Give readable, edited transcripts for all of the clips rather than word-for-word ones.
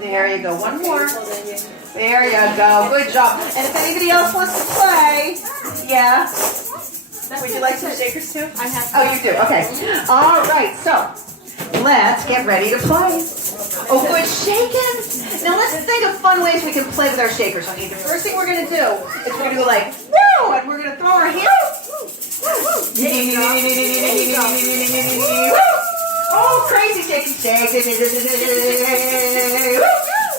There you go. One more. There you go. Good job. And if anybody else wants to play, yeah. Would you like some shakers too? I have. Oh, you do? Okay. All right. So let's get ready to play. Oh, good shaking. Now let's think of fun ways we can play with our shakers. Okay. The first thing we're gonna do is we're gonna go like woo, and we're gonna throw our hands. Oh, crazy shaky shake.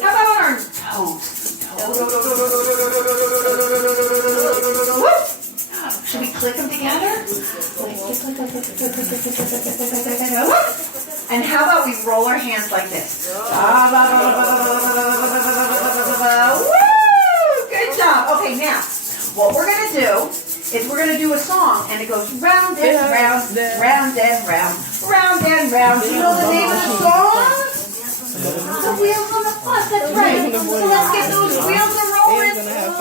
How about on our toes? Should we click them together? And how about we roll our hands like this? Woo! Good job. Okay, now, what we're going to do is we're going to do a song, and it goes round and round, round and round, round and round. Do you know the name of the song? The wheels on the bus, that's right. So let's get those wheels a rolling.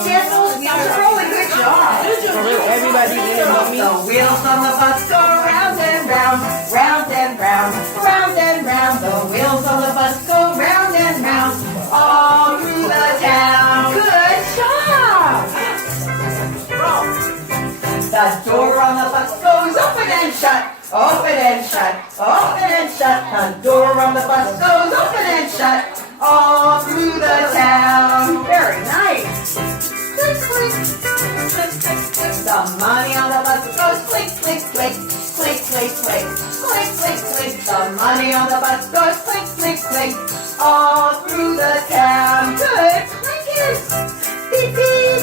Get those wheels a rolling. Good job. Everybody did it, mommy. The wheels on the bus go round and round, round and round, round and round. The wheels on the bus go round and round, all through the town. Good job. The door on the bus goes open and shut, open and shut, open and shut. The door on the bus goes open and shut, all through the town. Very nice. Click, click. The money on the bus goes click, click, click, click, click, click, click, click, click. The money on the bus goes click, click, click, all through the town. Good. Clickers. Beep, beep.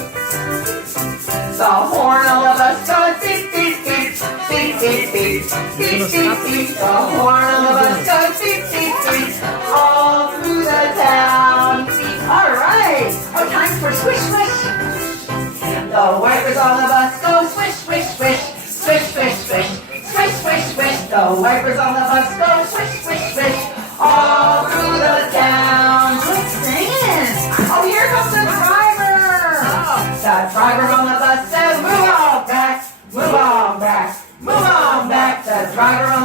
The horn on the bus goes beep, beep, beep, beep, beep, beep, beep, beep, beep. The horn on the bus goes beep, beep, beep, all through the town. All right. Oh, time for swish, swish. The wipers on the bus go swish, swish, swish, swish, swish, swish, swish, swish, swish. The wipers on the bus go swish, swish, swish, all through the town. Good singing. Oh, here comes the driver. The driver on the bus says, move on back, move on back, move on back. The driver on